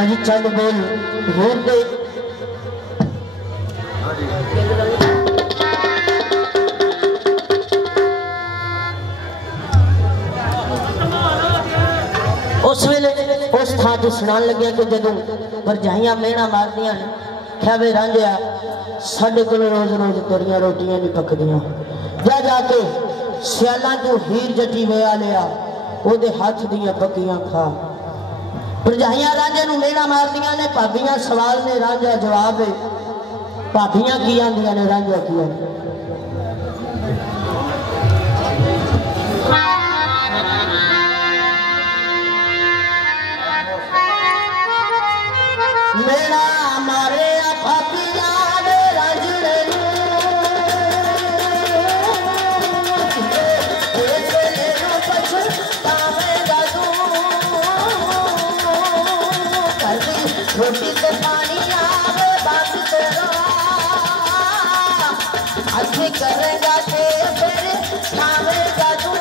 कहीं चंद बोल होर दे उस वेले उस थां तो सुनान लगे कि जदों भरजाइयां मेहना मारदियां ने क्या वे रांझिया साडे कोल रोज रोज तेरियां रोटियां नहीं पकदियां जा जाके सियालां तू हीर जटी वेआ लिया ओदे हाथ दियां पक्कियां खा। भरजाइयां रांझे नूं मेहना मारदियां ने भाबियां सवाल ने रांझा जवाब है भाबियां की आंदियां ने रांझा की मेरा मारे भाबियां दे रांझड़े रोटी से पानी आवे बात तेरा अच्छे करेगा के फिर खावेगा तू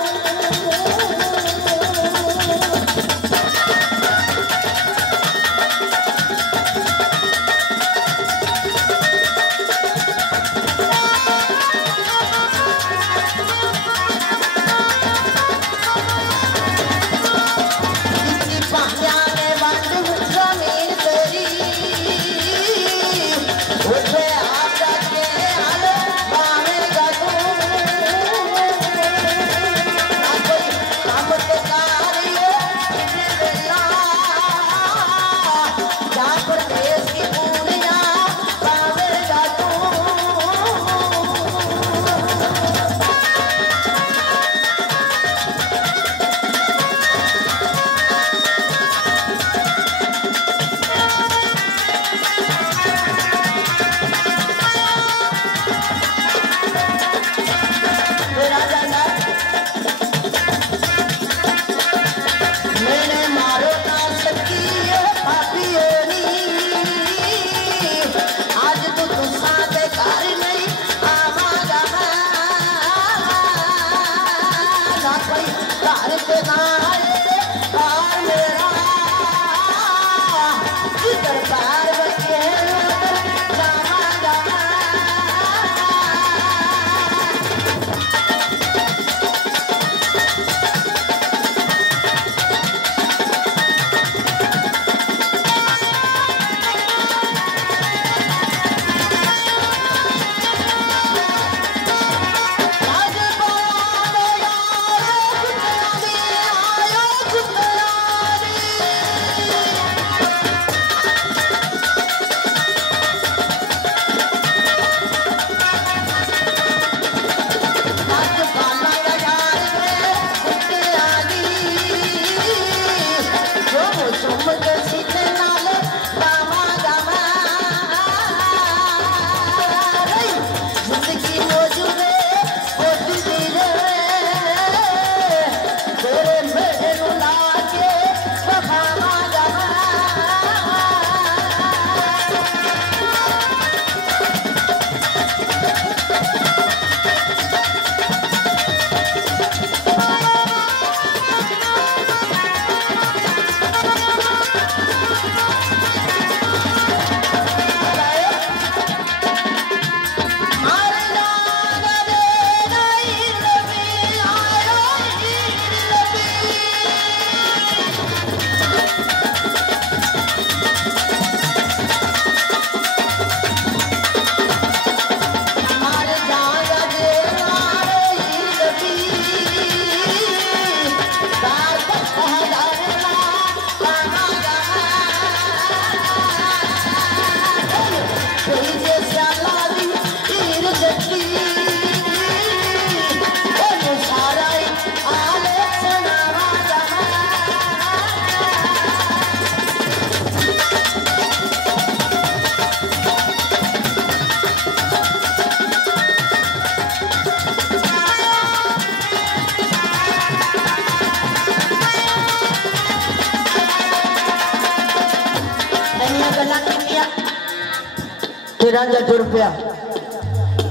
रांझा टुर पिया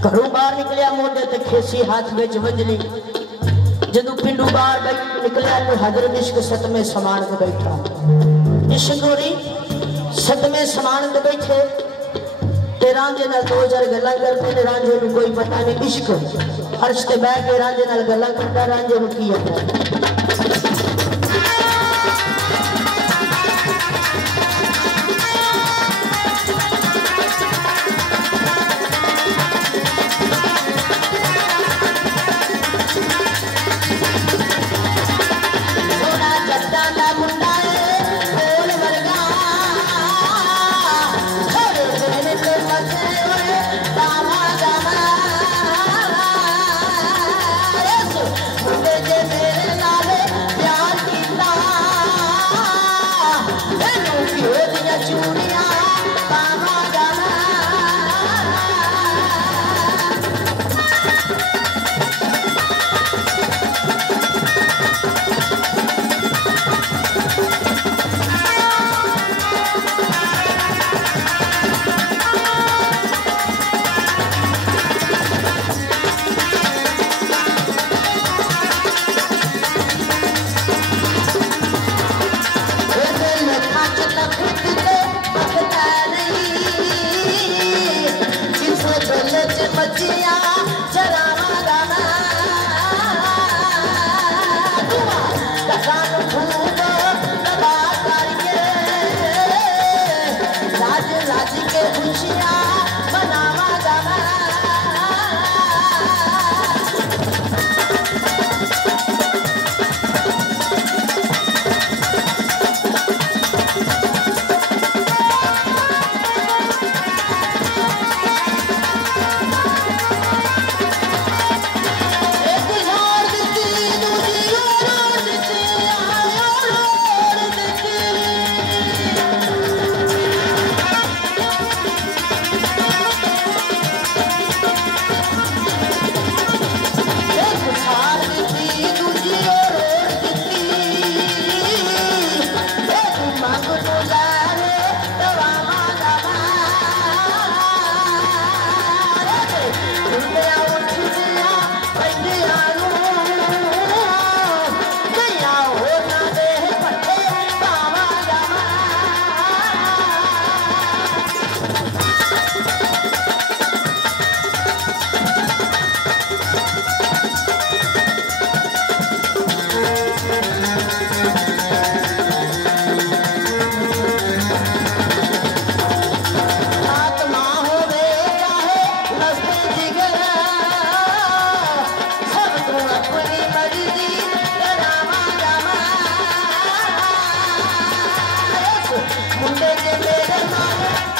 घरों बाहर निकलिया मोढे ते खेसी हाथ विच वजनी जदों पिंडू बाहर निकलिया तो हजरत इश्क सतमे समान के बैठा इश्क गोरी सतमें समान ते बैठे ते रांझे नाल दो चार गल्लां करते ने। रांझे नूं कोई पता नहीं इश्क अर्श ते बैठ के रांझे नाल गल्लां करदा। रांझे नूं की आता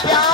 प्यार